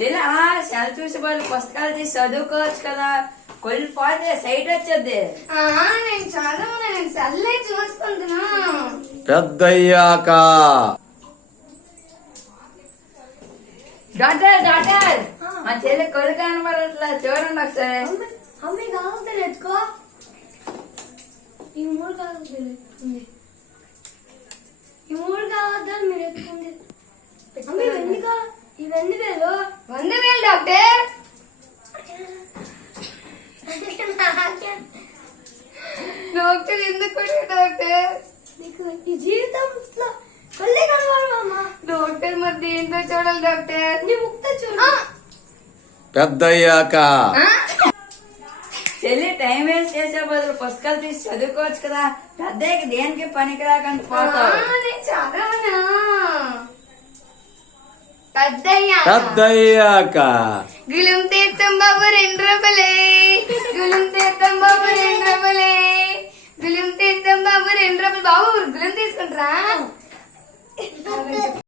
చెల్లి సెల్ చూసే వాళ్ళు పుస్తకాలు తీసి చదువుకోవచ్చు కదా, కొల్లి పోతే సైట్ వచ్చేది. నేను చదవను, నేను సెల్లే చూసుకుంటున్నా. పెద్దయ్యాక డాక్టర్ డాక్టర్ మా చెల్లి కొల్లి కనబడట్లా, చూడండి ఒకసారి. అమ్మి కావాలి ఎత్తుకో, ఈ మూడు కావాలి ఎత్తుకుంది, ఈ మూడు కావద్దని మీరు ఎత్తుకుంది. అమ్మి ఇవన్నీ వేలు 100,000 డాక్టర్. డాక్టర్ ఎందుకు డాక్టర్ నీకు ఈ జీవితంలో కళ్ళే కనబడవమ్మా. డాక్టర్ మరి దేంతో చూడాలి డాక్టర్? నీ ముక్త చూడు. పెద్దయ్యాక చెల్లి టైం వేస్ట్ చేసే బదులు పుస్తకాలు తీసి చదువుకోవచ్చు కదా, పెద్దకి దేనికి పనికి రాకుండా పోతావు. చదవనా పెద్దయ్యాక గులం తీర్థం బాబు 2 రూపాయలే, గులం తీర్థం బాబు 2 రూపాయలే, గులం తీర్థం బాబు 2 రూపాయలు. బాబు గులం తీసుకుంటారా?